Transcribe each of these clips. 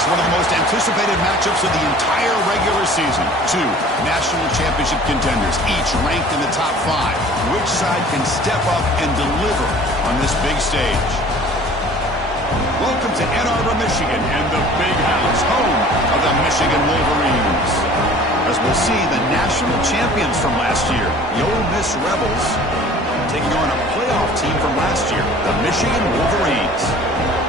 Next, one of the most anticipated matchups of the entire regular season. Two national championship contenders, each ranked in the top 5. Which side can step up and deliver on this big stage? Welcome to Ann Arbor, Michigan, and the Big House, home of the Michigan Wolverines. As we'll see, the national champions from last year, the Ole Miss Rebels, taking on a playoff team from last year, the Michigan Wolverines.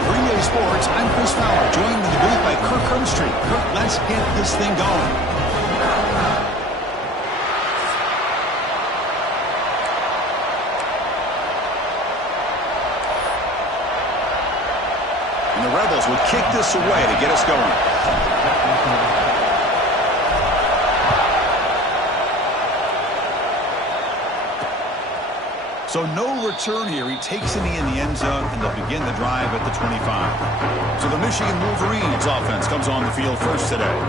For EA Sports, I'm Chris Fowler, joined in the booth by Kirk Hermstreet. Kirk, let's get this thing going. And the Rebels will kick this away to get us going. So no return here. He takes it in the end zone, and they'll begin the drive at the 25. So the Michigan Wolverines offense comes on the field first today.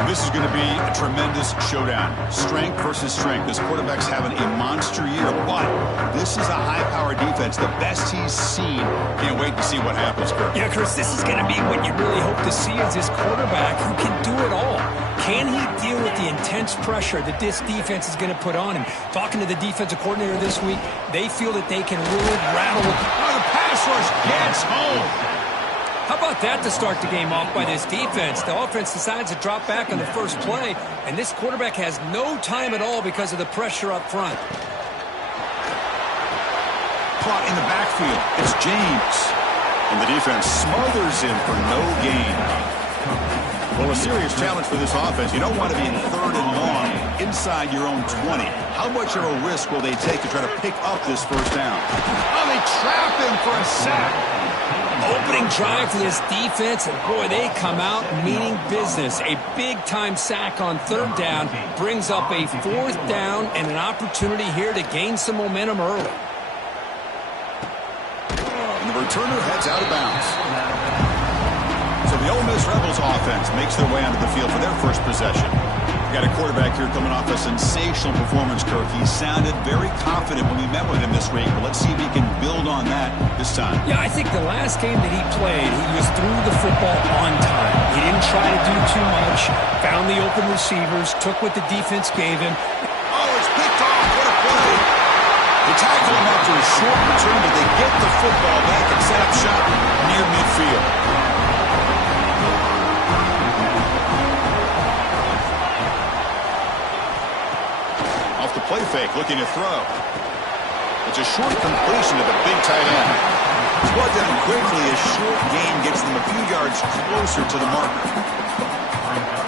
And this is going to be a tremendous showdown. Strength versus strength. This quarterback's having a monster year, but this is a high-powered defense, the best he's seen. Can't wait to see what happens, Kirk. Yeah, Chris, this is going to be what you really hope to see is this quarterback who can do it all. Can he deal with the intense pressure that this defense is going to put on him? Talking to the defensive coordinator this week, they feel that they can really rattle with... Oh, the pass rush gets home. How about that to start the game off by this defense? The offense decides to drop back on the first play, and this quarterback has no time at all because of the pressure up front. Caught in the backfield. It's James. And the defense smothers him for no gain. Well, a serious challenge for this offense. You don't want to be in 3rd and long inside your own 20. How much of a risk will they take to try to pick up this first down? Oh, they trap him for a sack. Opening drive for this defense, and boy, they come out meaning business. A big-time sack on 3rd down brings up a 4th down and an opportunity here to gain some momentum early. And the returner heads out of bounds. So the Ole Miss Rebels offense makes their way onto the field for their first possession. We've got a quarterback here coming off a sensational performance, Kirk. He sounded very confident when we met with him this week, but let's see if he can build on that this time. Yeah, I think the last game that he played, he was through the football on time. He didn't try to do too much, found the open receivers, took what the defense gave him. Oh, it's picked off. What a play. They tackle him after a short return, but they get the football back and set up shop near midfield. Off the play fake, looking to throw. It's a short completion to the big tight end. It's brought down quickly. A short gain gets them a few yards closer to the marker.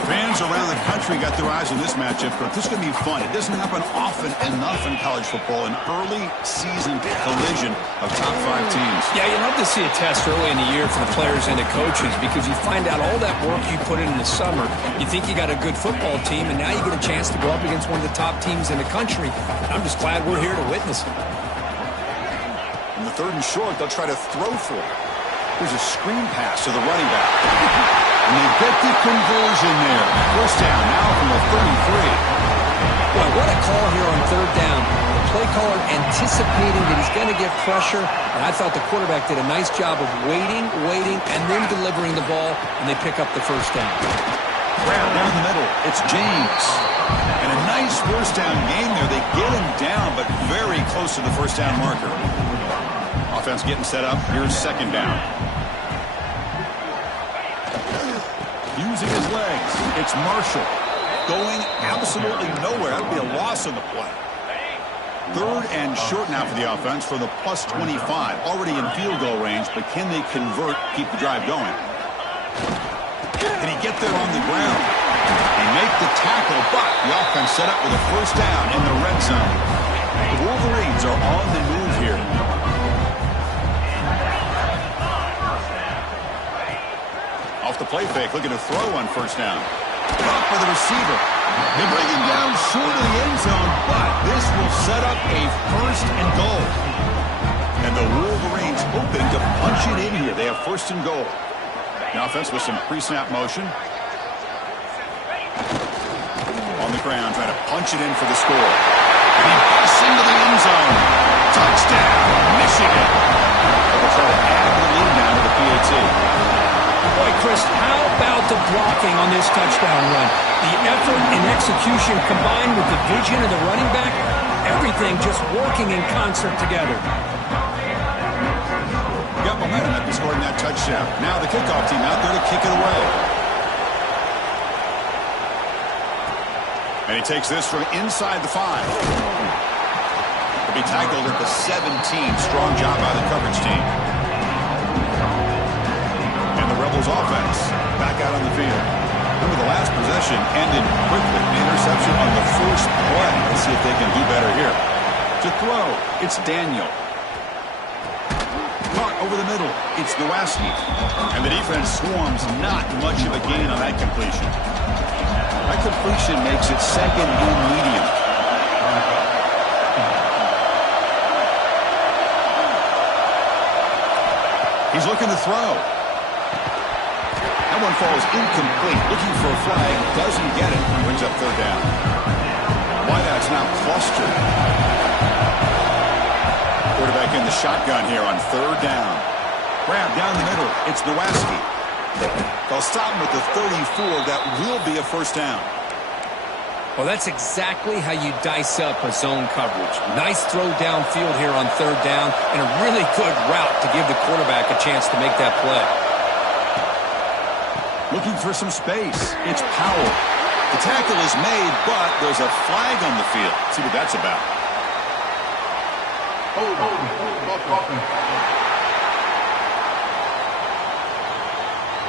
Fans around the country got their eyes on this matchup, but this is going to be fun. It doesn't happen often enough in college football, an early season collision of top 5 teams. Yeah, you love to see a test early in the year for the players and the coaches because you find out all that work you put in the summer. You think you got a good football team, and now you get a chance to go up against one of the top teams in the country. I'm just glad we're here to witness it. In the 3rd and short, they'll try to throw for it. Here's a screen pass to the running back. And they get the conversion there. First down now from the 33. Boy, what a call here on 3rd down. The play caller anticipating that he's going to get pressure, and I thought the quarterback did a nice job of waiting, and then delivering the ball, and they pick up the first down. Down the middle, it's James. And a nice first down gain there. They get him down, but very close to the first down marker. Offense getting set up. Here's 2nd down. Using his legs, it's Marshall. Going absolutely nowhere. That would be a loss on the play. 3rd and short now for the offense for the plus 25. Already in field goal range, but can they convert, keep the drive going? Can he get there on the ground? They make the tackle, but the offense set up with a first down in the red zone. The Wolverines are on the move here. Off the play fake, looking to throw on first down. Up for the receiver. They bring him down short of the end zone, but this will set up a 1st and goal. And the Wolverines hoping to punch it in here. They have 1st and goal. The offense with some pre-snap motion. On the ground, trying to punch it in for the score. And he busts into the end zone. Touchdown, Michigan. They'll try to add the lead now to the PAT. Boy, Chris, how about to blocking on this touchdown run. The effort and execution combined with the vision of the running back, everything just working in concert together. Got momentum after scoring that touchdown. Now the kickoff team out there to kick it away. And he takes this from inside the 5. He'll be tackled at the 17. Strong job by the coverage team. And the Rebels offense back out on the field. Remember, the last possession ended quickly. The interception on the first play. Let's see if they can do better here. To throw, it's Daniel. Caught over the middle, it's Nowaski. And the defense swarms, not much of a gain on that completion. That completion makes it second and medium. He's looking to throw. That one falls incomplete. Looking for a flag, doesn't get it. Brings up third down. Wideouts now clustered. Quarterback in the shotgun here on third down. Grab down the middle. It's Nowaski. They'll stop him at the 34. That will be a first down. Well, that's exactly how you dice up a zone coverage. Nice throw downfield here on third down, and a really good route to give the quarterback a chance to make that play. Looking for some space. It's Powell. The tackle is made, but there's a flag on the field. Let's see what that's about.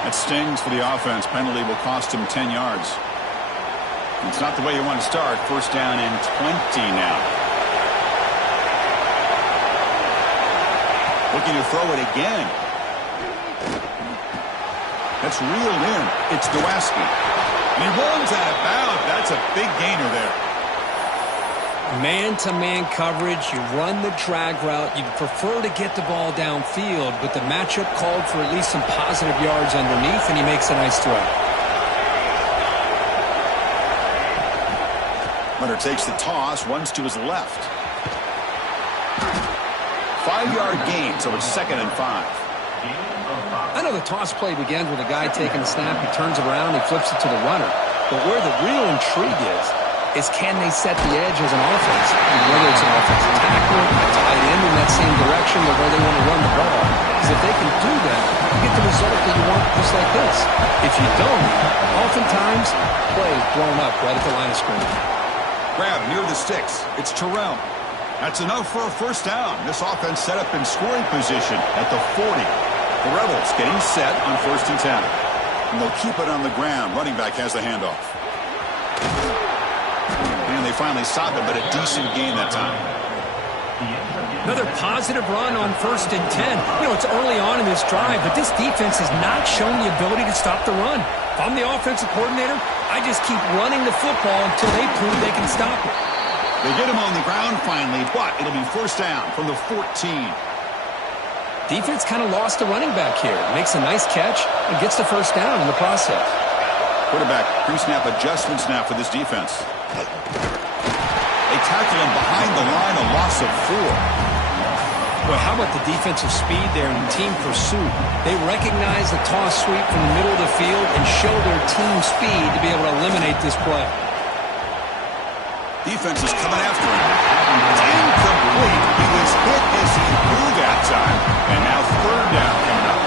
That stings for the offense. Penalty will cost him 10 yards. It's not the way you want to start. First down and 20 now. Looking to throw it again. That's reeled in. It's Nowaski. And he runs out of bounds. That's a big gainer there. Man-to-man coverage, you run the drag route. You'd prefer to get the ball downfield, but the matchup called for at least some positive yards underneath, and he makes a nice throw. Hunter takes the toss, runs to his left. 5-yard gain, so it's 2nd and 5. I know the toss play begins with a guy taking the snap, he turns around, he flips it to the runner. But where the real intrigue is can they set the edge as an offense? Whether it's an offensive tackle, a tight end in that same direction to where they want to run the ball. Because if they can do that, you get the result that you want just like this. If you don't, oftentimes, play blown up right at the line of scrimmage. Grab near the sticks. It's Terrell. That's enough for a first down. This offense set up in scoring position at the 40. The Rebels getting set on 1st and 10. And they'll keep it on the ground. Running back has the handoff. And they finally stop it, but a decent gain that time. Another positive run on 1st and 10. You know, it's early on in this drive, but this defense has not shown the ability to stop the run. If I'm the offensive coordinator, I just keep running the football until they prove they can stop it. They get him on the ground finally, but it'll be first down from the 14. Defense kind of lost the running back here. Makes a nice catch and gets the first down in the process. Quarterback pre-snap adjustments now for this defense. They tackle him behind the line, a loss of 4. Well, how about the defensive speed there and team pursuit? They recognize the toss sweep from the middle of the field and show their team speed to be able to eliminate this play. Defense is coming after him. It's incomplete. He was hit as he threw that time. And now third down coming up.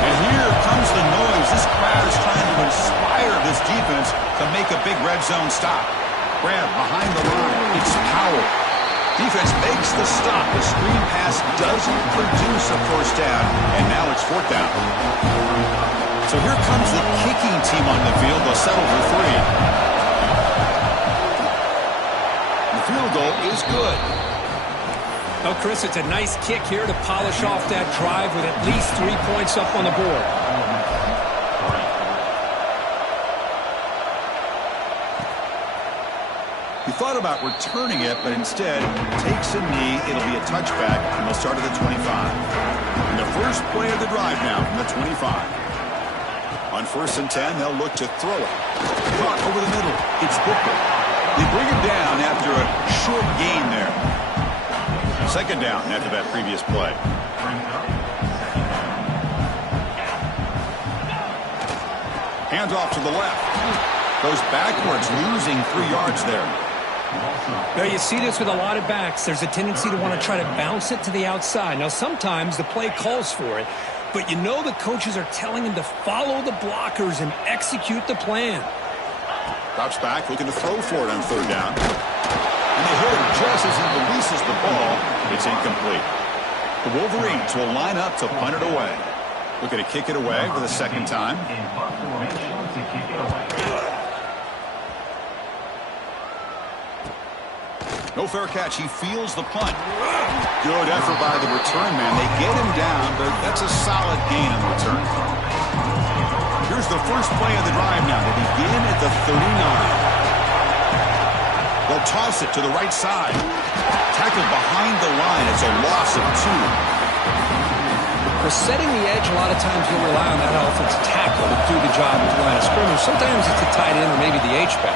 And here comes the noise. This crowd is trying to inspire this defense to make a big red zone stop. Grab behind the line. It's Powell. Defense makes the stop. The screen pass doesn't produce a first down. And now it's 4th down. So here comes the kicking team on the field. They'll settle for 3. Field goal is good. Oh, Chris, it's a nice kick here to polish off that drive with at least 3 points up on the board. He thought about returning it, but instead takes a knee. It'll be a touchback, and they'll start at the 25. And the first play of the drive now from the 25. On 1st and 10, they'll look to throw it. Caught over the middle. It's Booker. They bring him down after a short gain there. 2nd down after that previous play. Hands off to the left. Goes backwards, losing 3 yards there. Now, you see this with a lot of backs. There's a tendency to want to try to bounce it to the outside. Now, sometimes the play calls for it, but you know the coaches are telling him to follow the blockers and execute the plan. Drops back, looking to throw for it on 3rd down. And the hit just as he releases the ball. It's incomplete. The Wolverines will line up to punt it away. Looking to kick it away for the 2nd time. No fair catch. He feels the punt. Good effort by the return man. They get him down, but that's a solid gain on the return. Here's the first play of the drive now. They begin at the 39. They'll toss it to the right side. Tackled behind the line. It's a loss of 2. For setting the edge, a lot of times you'll rely on that offensive tackle to do the job at the line of scrimmage. Sometimes it's a tight end or maybe the H-back.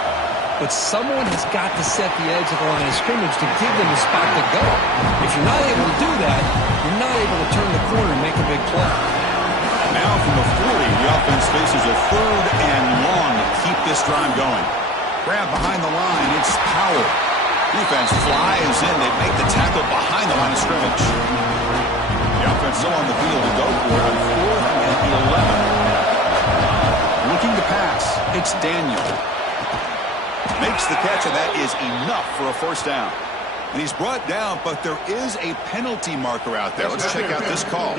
But someone has got to set the edge of the line of scrimmage to give them a spot to go. If you're not able to do that, you're not able to turn the corner and make a big play. Now from the 40, the offense faces a 3rd and long to keep this drive going. Grab behind the line. It's Powell. Defense flies in. They make the tackle behind the line of scrimmage. The offense still on the field to go for it on 4th and 11. Looking to pass. It's Daniel. Makes the catch, and that is enough for a 1st down. And he's brought down, but there is a penalty marker out there. Let's check out this call.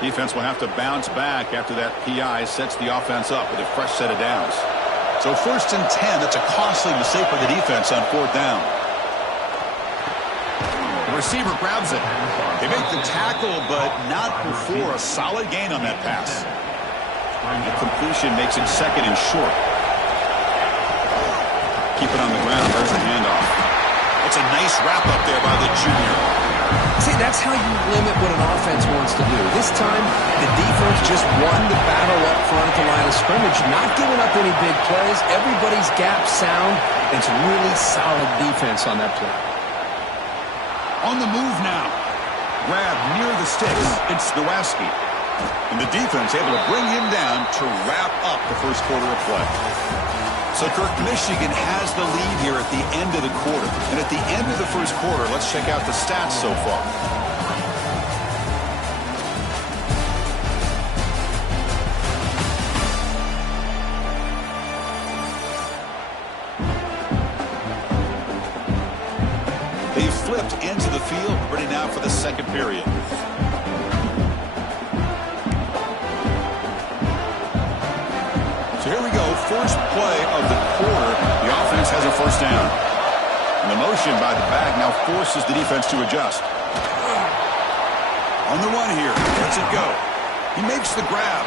Defense will have to bounce back after that PI sets the offense up with a fresh set of downs. So 1st and 10, that's a costly mistake for the defense on 4th down. The receiver grabs it. They make the tackle, but not before a solid gain on that pass. The completion makes it 2nd and short. Keep it on the ground. There's the handoff. It's a nice wrap up there by the junior. See, that's how you limit what an offense wants to do. This time, the defense just won the battle up front at the line of scrimmage, not giving up any big plays. Everybody's gap sound. It's really solid defense on that play. On the move now. Grab near the sticks. It's Nowaski. And the defense able to bring him down to wrap up the 1st quarter of play. So, Kirk, Michigan has the lead here at the end of the quarter. And at the end of the 1st quarter, let's check out the stats so far. They've flipped into the field, ready now for the 2nd period. So here we go, first play of the quarter. The offense has a 1st down. And the motion by the back now forces the defense to adjust. On the run here, lets it go. He makes the grab.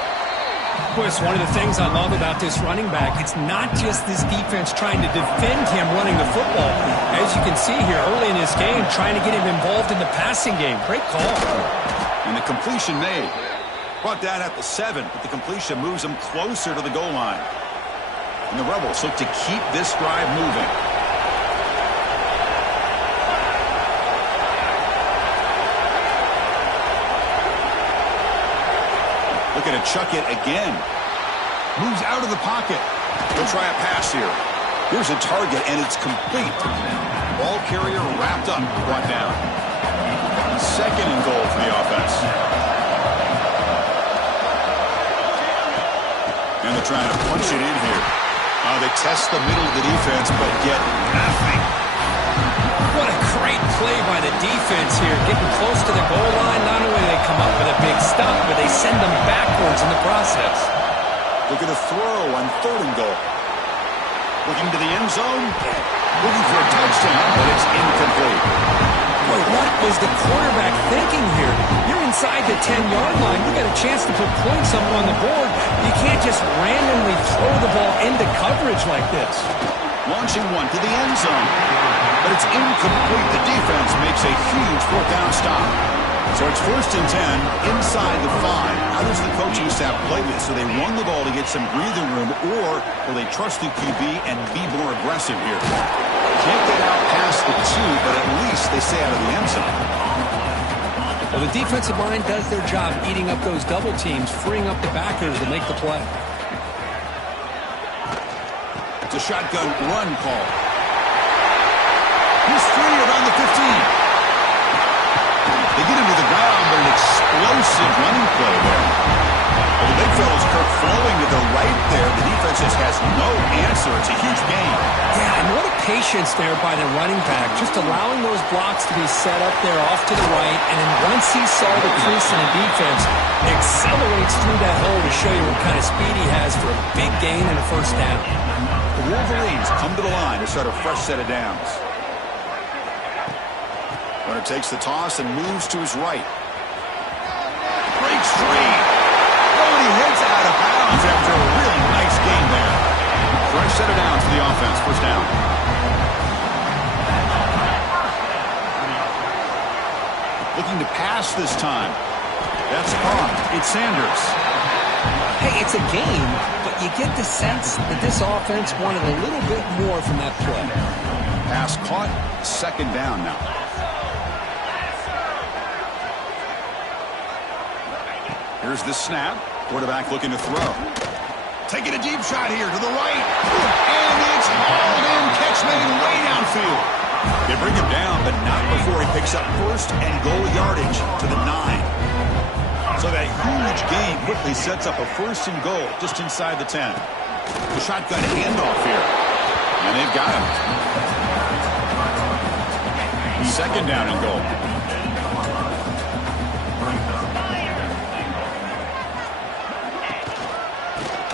Boy, it's one of the things I love about this running back. It's not just this defense trying to defend him running the football. As you can see here early in this game, trying to get him involved in the passing game. Great call. And the completion made. Brought down at the 7, but the completion moves them closer to the goal line. And the Rebels look to keep this drive moving. Looking to chuck it again. Moves out of the pocket. He'll try a pass here. Here's a target, and it's complete. Ball carrier wrapped up, brought down. 2nd and goal for the offense. And they're trying to punch it in here. They test the middle of the defense, but get nothing. What a great play by the defense here. Getting close to the goal line. Not only do they come up with a big stop, but they send them backwards in the process. Looking to throw on 3rd and goal. Looking to the end zone. Looking for a touchdown, but it's incomplete. Boy, what was the quarterback thinking here? You're inside the 10-yard line. You got a chance to put points up on the board. You can't just randomly throw the ball into coverage like this. Launching one to the end zone. But it's incomplete. The defense makes a huge 4th down stop. So it's 1st and 10 inside the 5. How does the coaching staff play this? So they run the ball to get some breathing room, or will they trust the QB and be more aggressive here? Can't get out past the 2, but at least they stay out of the end zone. Well, the defensive line does their job eating up those double teams, freeing up the backers to make the play. It's a shotgun run call. He's free around the 15. They get him to the ground, but an explosive running play there. Well, the big fellow's Kirk flowing to the right there. The defense just has no answer. It's a huge gain. Yeah, and what a patience there by the running back, just allowing those blocks to be set up there off to the right, and then once he saw the crease in the defense, accelerates through that hole to show you what kind of speed he has for a big gain and a first down. The Wolverines come to the line to start a fresh set of downs. Runner takes the toss and moves to his right. Breaks free. Oh, and he hits out of bounds after a really nice game there. Fresh set of downs for the offense. First down. Looking to pass this time. That's caught. It's Sanders. Hey, it's a game, but you get the sense that this offense wanted a little bit more from that play. Pass caught. Second down now. Here's the snap. Quarterback looking to throw. Taking a deep shot here to the right. And it's hauled in. Catch made way downfield. They bring him down, but not before he picks up first and goal yardage to the 9. So that huge gain quickly sets up a first and goal just inside the 10. The shotgun handoff here. And they've got him. Second down and goal.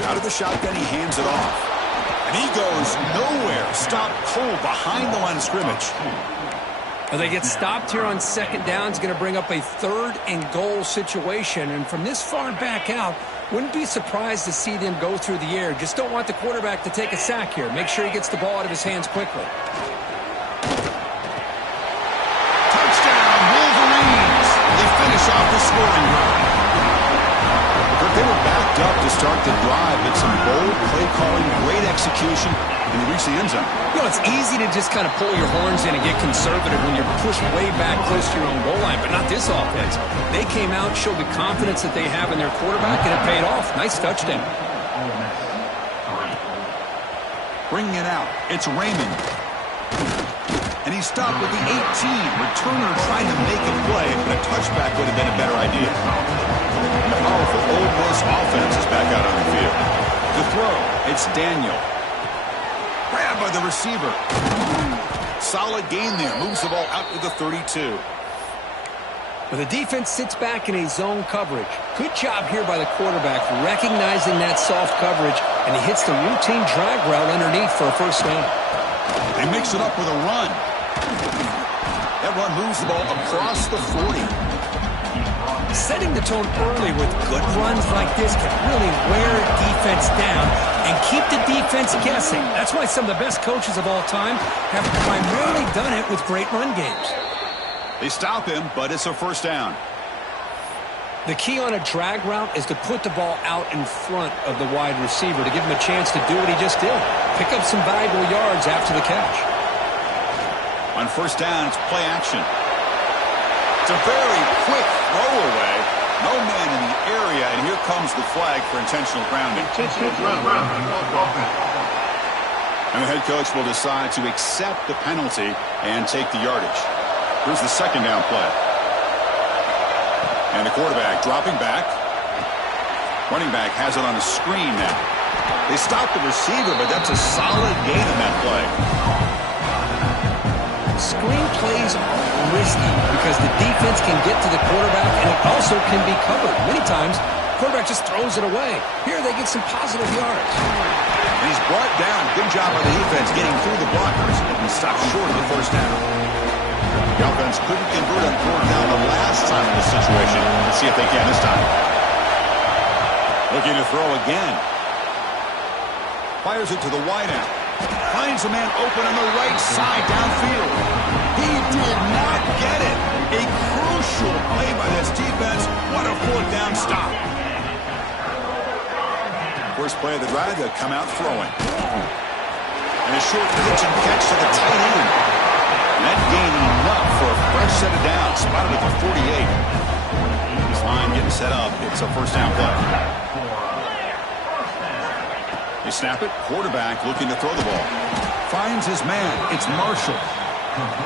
Out of the shotgun, he hands it off. And he goes nowhere. Stopped cold behind the line of scrimmage. Well, they get stopped here on second down. It's going to bring up a third and goal situation. And from this far back out, wouldn't be surprised to see them go through the air. Just don't want the quarterback to take a sack here. Make sure he gets the ball out of his hands quickly. Touchdown, Wolverines. They finish off the scoring drive. They were backed up to start the drive, but some bold play calling, great execution, and they reach the end zone. You know, it's easy to just kind of pull your horns in and get conservative when you're pushed way back close to your own goal line, but not this offense. They came out, showed the confidence that they have in their quarterback, and it paid off. Nice touchdown. Bringing it out, it's Raymond. And he stopped with the 18. Returner trying to make a play, but a touchback would have been a better idea. And the powerful Ole Miss offense is back out on the field. The throw, it's Daniel. Grabbed by the receiver. Solid gain there. Moves the ball out to the 32. Well, the defense sits back in a zone coverage. Good job here by the quarterback, recognizing that soft coverage, and he hits the routine drag route underneath for a first down. They mix it up with a run. That run moves the ball across the 40. Setting the tone early with good runs like this can really wear defense down and keep the defense guessing. That's why some of the best coaches of all time have primarily done it with great run games. They stop him, but it's a first down. The key on a drag route is to put the ball out in front of the wide receiver to give him a chance to do what he just did. Pick up some valuable yards after the catch. On first down, it's play action. It's a very quick throwaway. No man in the area, and here comes the flag for intentional grounding. And the head coach will decide to accept the penalty and take the yardage. Here's the second down play. And the quarterback dropping back. Running back has it on a screen now. They stop the receiver, but that's a solid gain on that play. Screen plays are risky because the defense can get to the quarterback, and it also can be covered. Many times, the quarterback just throws it away. Here they get some positive yards. And he's brought down. Good job by the defense getting through the blockers and stopped short of the first down. The offense couldn't convert on fourth down the last time in this situation. Let's see if they can this time. Looking to throw again. Fires it to the wideout. Finds a man open on the right side downfield. He did not get it. A crucial play by this defense. What a fourth down stop. First play of the drive, they'll come out throwing. And a short pitch and catch to the tight end. And that gained enough for a fresh set of downs. Spotted at the 48. This line getting set up. It's a first down play. They snap it. Quarterback looking to throw the ball. Finds his man. It's Marshall.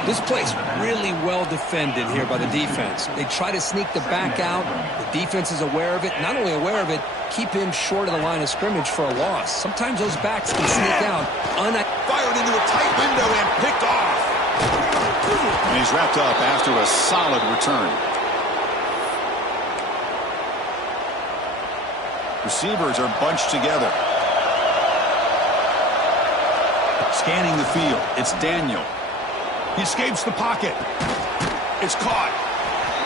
This play's really well defended here by the defense. They try to sneak the back out. The defense is aware of it. Not only aware of it, keep him short of the line of scrimmage for a loss. Sometimes those backs can sneak out. Fired into a tight window and picked off. And he's wrapped up after a solid return. Receivers are bunched together. Scanning the field. It's Daniel. He escapes the pocket. It's caught.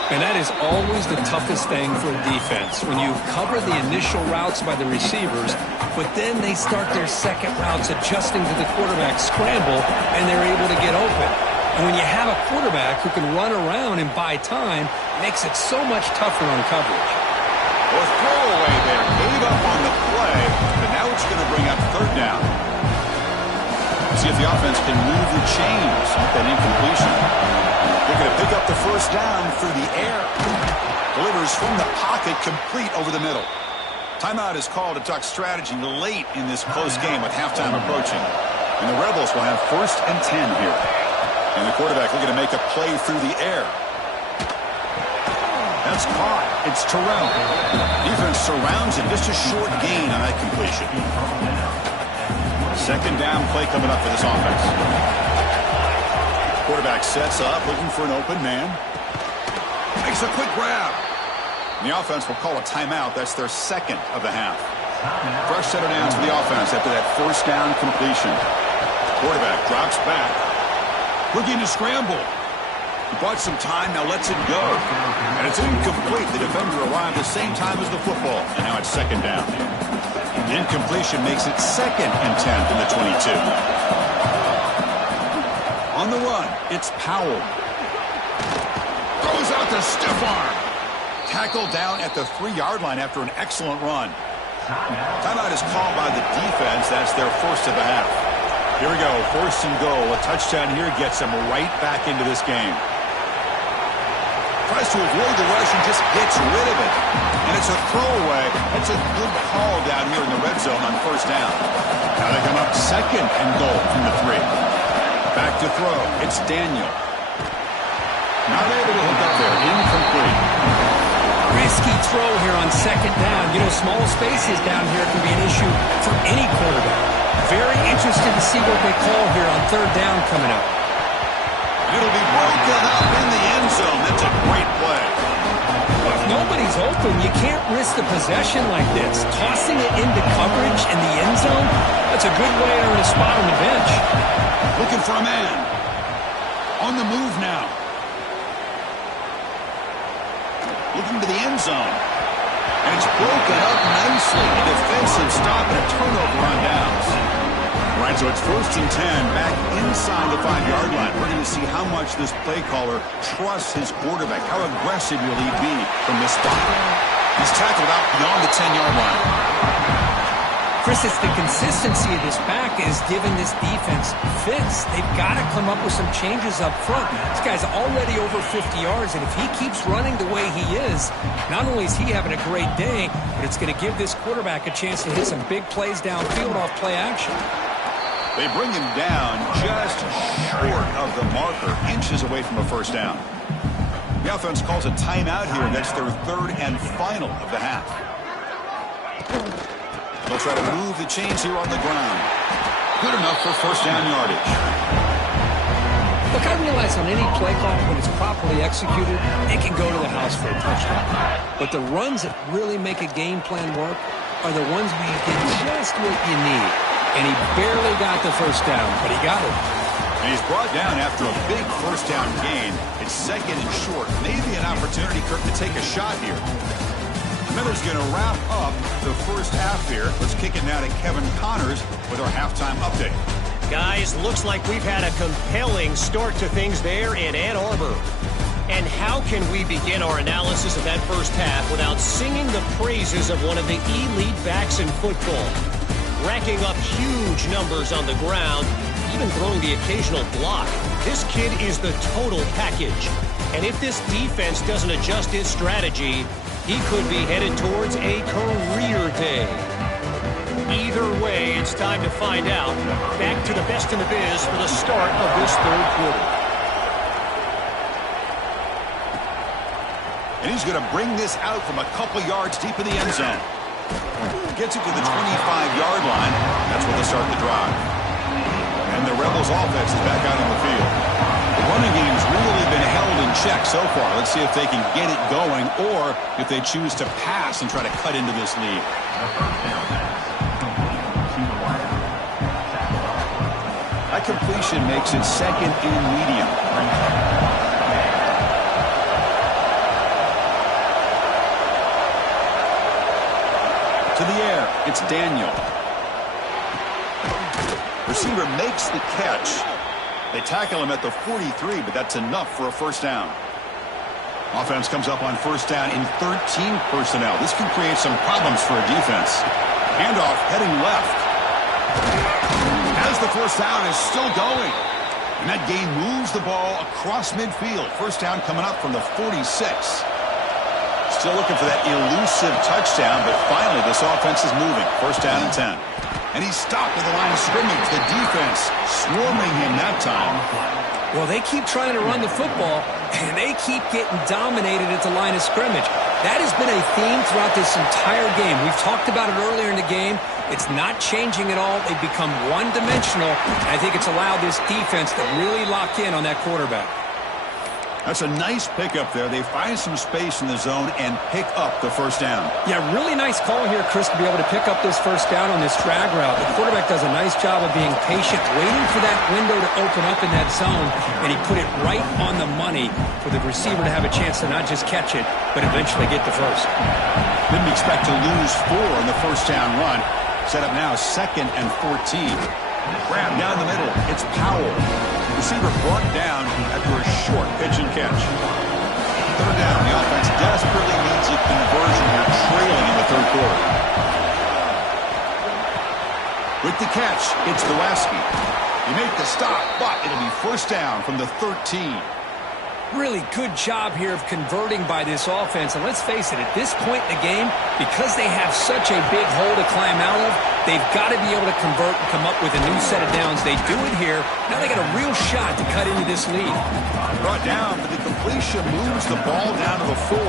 And that is always the toughest thing for a defense. When you cover the initial routes by the receivers, but then they start their second routes adjusting to the quarterback scramble, and they're able to get open. And when you have a quarterback who can run around and buy time, it makes it so much tougher on coverage. Well, throwaway there. Gave up on the play, but now it's going to bring up third down. See if the offense can move the chains with that incompletion. They're going to pick up the first down through the air. Delivers from the pocket, complete over the middle. Timeout is called to talk strategy late in this close game with halftime approaching. And the Rebels will have 1st and 10 here. And the quarterback looking to make a play through the air. That's caught. It's Terrell. Defense surrounds him. Just a short gain on that completion. Second down play coming up for this offense. Quarterback sets up, looking for an open man. Makes a quick grab. And the offense will call a timeout. That's their second of the half. Fresh set of downs for the offense after that first down completion. Quarterback drops back. Looking to scramble. He bought some time, now lets it go. And it's incomplete. The defender arrived at the same time as the football. And now it's second down. The incompletion makes it 2nd and 10 from the 22. On the run, it's Powell. Throws out the stiff arm. Tackled down at the 3-yard line after an excellent run. Timeout is called by the defense. That's their first of the half. Here we go, 1st and goal. A touchdown here gets them right back into this game. Tries to avoid the rush and just gets rid of it. And it's a throwaway. That's a good call down here in the red zone on first down. Now they come up 2nd and goal from the 3. Back to throw. It's Daniel. Not able to hook up there. Incomplete. Risky throw here on 2nd down. You know, small spaces down here can be an issue for any quarterback. Very interested to see what they call here on 3rd down coming up. It'll be broken up in the end zone. That's a great play. If nobody's open, you can't risk the possession like this. Tossing it into coverage in the end zone, that's a good way to earn a spot on the bench. Looking for a man. On the move now. Looking to the end zone. And it's broken up nicely. A defensive stop and a turnover on downs. Right, so it's 1st and 10 back inside the 5-yard line. We're going to see how much this play caller trusts his quarterback. How aggressive will he be from this spot? He's tackled out beyond the 10-yard line. Chris, it's the consistency of this back is giving this defense fits. They've got to come up with some changes up front. This guy's already over 50 yards, and if he keeps running the way he is, not only is he having a great day, but it's going to give this quarterback a chance to hit some big plays downfield off play action. They bring him down just short of the marker, inches away from a first down. The offense calls a timeout here. That's their 3rd and final of the half. They'll try to move the chains here on the ground. Good enough for first down yardage. Look, I realize on any play call, when it's properly executed, it can go to the house for a touchdown. But the runs that really make a game plan work are the ones where you get just what you need. And he barely got the first down, but he got it. And he's brought down after a big first down gain. It's 2nd and short. Maybe an opportunity, Kirk, to take a shot here. Miller's going to wrap up the first half here. Let's kick it now to Kevin Connors with our halftime update. Guys, looks like we've had a compelling start to things there in Ann Arbor. And how can we begin our analysis of that first half without singing the praises of one of the elite backs in football? Racking up huge numbers on the ground, even throwing the occasional block. This kid is the total package. And if this defense doesn't adjust its strategy, he could be headed towards a career day. Either way, it's time to find out. Back to the best in the biz for the start of this third quarter. And he's going to bring this out from a couple yards deep in the end zone. Gets it to the 25-yard line. That's where they start the drive. And the Rebels offense is back out on the field. The running game's really been held in check so far. Let's see if they can get it going or if they choose to pass and try to cut into this lead. That completion makes it second and medium. To the air, it's Daniel. Receiver makes the catch. They tackle him at the 43, but that's enough for a first down. Offense comes up on first down in 13 personnel. This can create some problems for a defense. Handoff heading left. As the first down is still going. And that gain moves the ball across midfield. First down coming up from the 46. Still looking for that elusive touchdown, but finally this offense is moving. First down and 10. And he's stopped at the line of scrimmage. The defense swarming him that time. Well, they keep trying to run the football, and they keep getting dominated at the line of scrimmage. That has been a theme throughout this entire game. We've talked about it earlier in the game. It's not changing at all. They've become one-dimensional, and I think it's allowed this defense to really lock in on that quarterback. That's a nice pickup there. They find some space in the zone and pick up the first down. Yeah, really nice call here, Chris, to be able to pick up this first down on this drag route. The quarterback does a nice job of being patient, waiting for that window to open up in that zone, and he put it right on the money for the receiver to have a chance to not just catch it, but eventually get the first. Didn't expect to lose 4 in the first down run. Set up now second and 14. Grab down the middle. It's Powell. Receiver brought down after a short pitch and catch. Third down. The offense desperately needs a conversion here, trailing in the third quarter. With the catch, it's Gillespie. He made the stop, but it'll be first down from the 13. Really good job here of converting by this offense. And let's face it, at this point in the game, because they have such a big hole to climb out of, they've got to be able to convert and come up with a new set of downs. They do it here. Now they got a real shot to cut into this lead. Brought down, but the completion moves the ball down to the 4.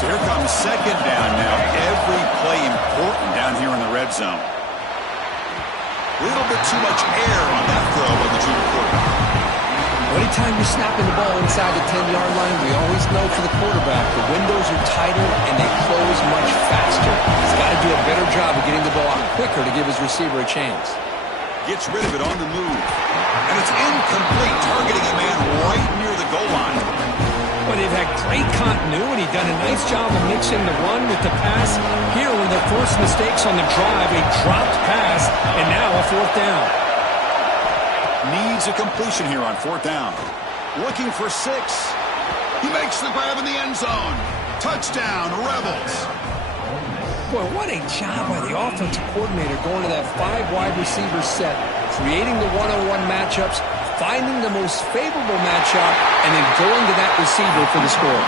So here comes second down now. Every play important down here in the red zone. A little bit too much air on that throw by the junior quarterback. Anytime you're snapping the ball inside the 10-yard line, we always know for the quarterback, the windows are tighter and they close much faster. He's got to do a better job of getting the ball out quicker to give his receiver a chance. Gets rid of it on the move. And it's incomplete, targeting a man right near the goal line. Well, they've had great continuity, done a nice job of mixing the run with the pass. Here, one of their first mistakes on the drive, a dropped pass, and now a fourth down. Needs a completion here on fourth down. Looking for 6. He makes the grab in the end zone. Touchdown, Rebels. Boy, what a job by the offensive coordinator going to that 5 wide receiver set, creating the one-on-one matchups, finding the most favorable matchup, and then going to that receiver for the score.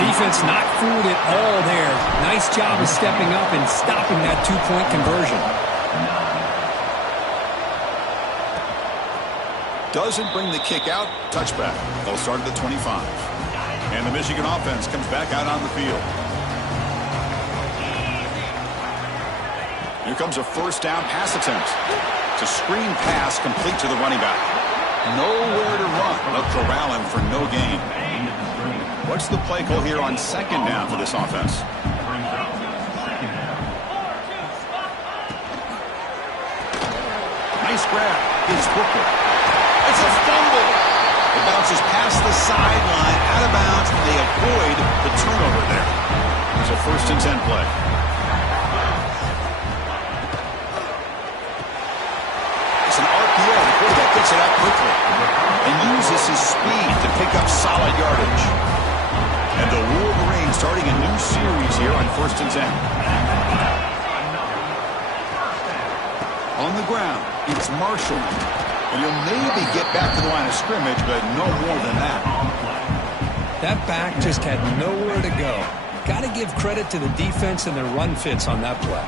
Defense not fooled at all there. Nice job of stepping up and stopping that 2-point conversion. Doesn't bring the kick out. Touchback. They'll start at the 25. And the Michigan offense comes back out on the field. Here comes a first down pass attempt. It's a screen pass complete to the running back. Nowhere to run. They'll corral him for no gain. What's the play call here on second down for this offense? Nice grab. It's Booker. It's a fumble. It bounces past the sideline, out of bounds, and they avoid the turnover there. There's a 1st and 10 play. It's an RPO. The quarterback gets it out quickly and uses his speed to pick up solid yardage. And the Wolverines starting a new series here on 1st and 10. On the ground, it's Marshall. And he'll maybe get back to the line of scrimmage, but no more than that. That back just had nowhere to go. Got to give credit to the defense and their run fits on that play.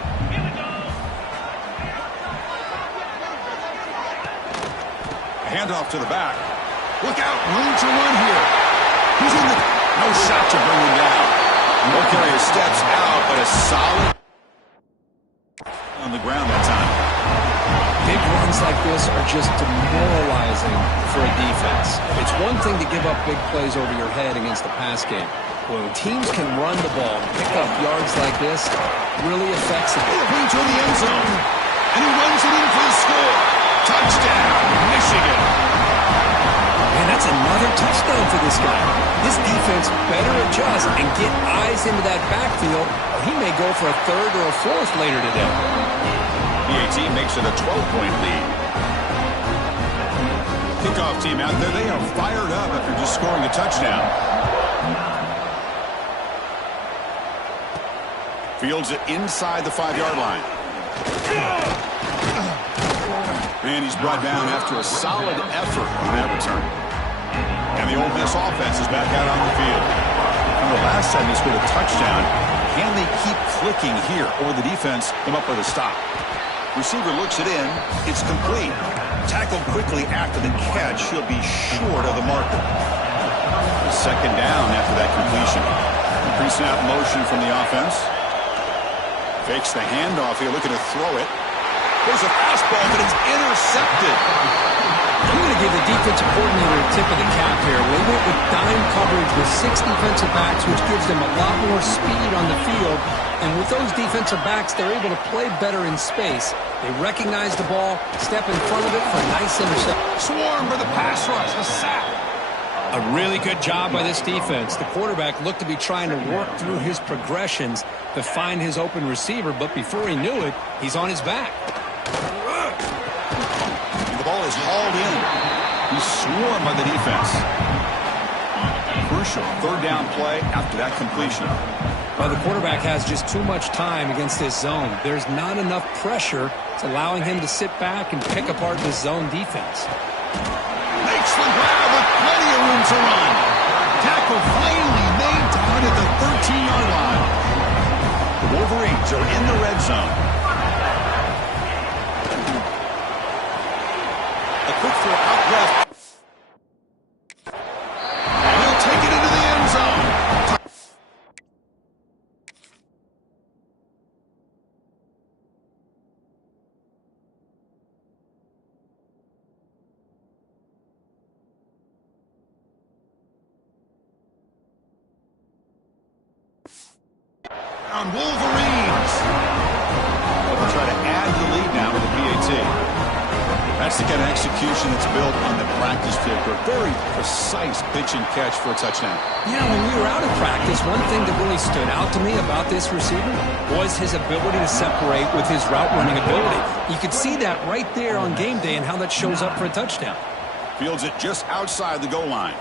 Handoff to the back. Look out, room to run here. He's in the... No shot to bring him down. Carrier steps out, but a solid on the ground that time. Big runs like this are just demoralizing for a defense. It's one thing to give up big plays over your head against the pass game. When teams can run the ball, pick up yards like this, really affects it. Into the end zone, and he runs it in for the score. Touchdown, Michigan. Man, that's another touchdown for this guy. This defense better adjust and get eyes into that backfield, or he may go for a third or a fourth later today. PAT makes it a 12-point lead. Kickoff team out there, they are fired up after just scoring a touchdown. Fields it inside the 5-yard line. And he's brought down after a solid effort on that return. And the Ole Miss offense is back out on the field. From the last time they scored a touchdown, can they keep clicking here, or the defense come up with a stop? Receiver looks it in. It's complete. Tackled quickly after the catch. He'll be short of the marker. Second down after that completion. Pre-snap motion from the offense. Fakes the handoff here, looking to throw it. There's a fastball, but it's intercepted. I'm going to give the defensive coordinator a tip of the cap here. They went with dime coverage with 6 defensive backs, which gives them a lot more speed on the field. And with those defensive backs, they're able to play better in space. They recognize the ball, step in front of it for a nice interception. Swarm for the pass rush, a sack. A really good job by this defense. The quarterback looked to be trying to work through his progressions to find his open receiver, but before he knew it, he's on his back. The ball is hauled in. He's swarmed by the defense. Crucial third down play after that completion. Well, the quarterback has just too much time against this zone. There's not enough pressure. It's allowing him to sit back and pick apart this zone defense. Makes the grab with plenty of room to run. Tackle finally made down at the 13-yard line. The Wolverines are in the red zone. A quick throw out left. And he'll take it into the end zone. On Wolverines. They'll try to add the lead now with the PAT. That's the kind of execution that's built on the practice field for a very precise pitch and catch for a touchdown. Yeah, when we were out of practice, one thing that really stood out to me about this receiver was his ability to separate with his route running ability. You could see that right there on game day and how that shows up for a touchdown. Fields it just outside the goal line.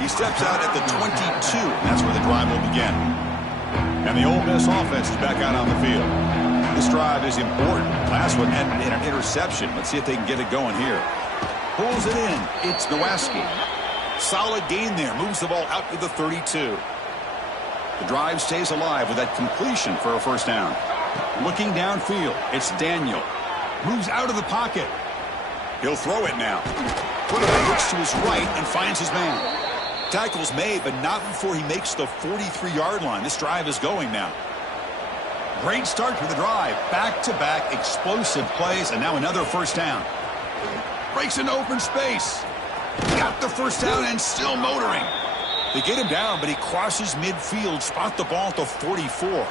He steps out at the 22, and that's where the drive will begin. And the Ole Miss offense is back out on the field. This drive is important. Last one had an interception. Let's see if they can get it going here. Pulls it in. It's Nowacki. Solid gain there. Moves the ball out to the 32. The drive stays alive with that completion for a first down. Looking downfield, it's Daniel. Moves out of the pocket. He'll throw it now. Quarterback looks to his right and finds his man. Tackle's made, but not before he makes the 43-yard line. This drive is going now. Great start to the drive. Back-to-back explosive plays, and now another first down. Breaks into open space. Got the first down and still motoring. They get him down, but he crosses midfield. Spot the ball at the 44.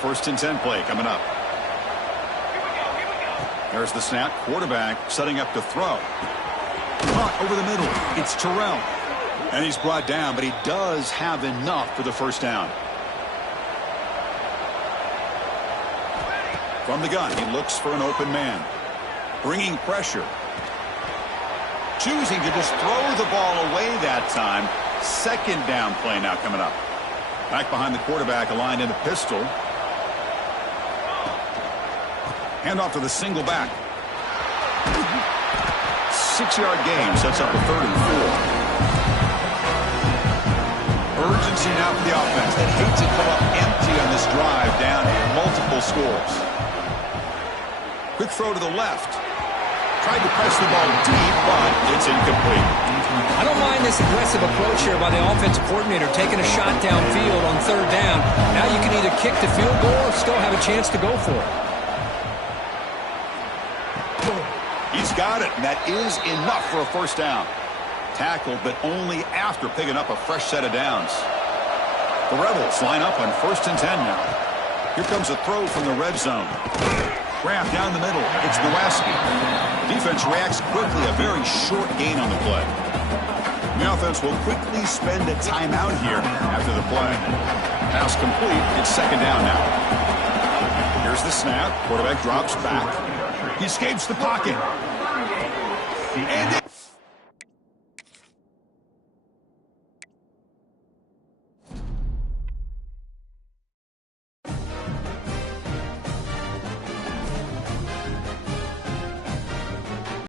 First and 10 play coming up. There's the snap. Quarterback setting up to throw. Caught over the middle. It's Terrell. And he's brought down, but he does have enough for the first down. From the gun, he looks for an open man. Bringing pressure. Choosing to just throw the ball away that time. Second down play now coming up. Back behind the quarterback, aligned in a pistol. Handoff to the single back. 6-yard gain sets up a 3rd and 4. urgency now for the offense. They'd hate to come up empty on this drive down here. Multiple scores. Quick throw to the left. Tried to press the ball deep, but it's incomplete. I don't mind this aggressive approach here by the offensive coordinator, taking a shot downfield on third down. Now you can either kick the field goal or still have a chance to go for it. He's got it, and that is enough for a first down. Tackled, but only after picking up a fresh set of downs. The Rebels line up on 1st and 10 now. Here comes a throw from the red zone. Grab down the middle. It's Nowacki. Defense reacts quickly. A very short gain on the play. The offense will quickly spend a timeout here after the play. Pass complete. It's 2nd down now. Here's the snap. Quarterback drops back. He escapes the pocket. And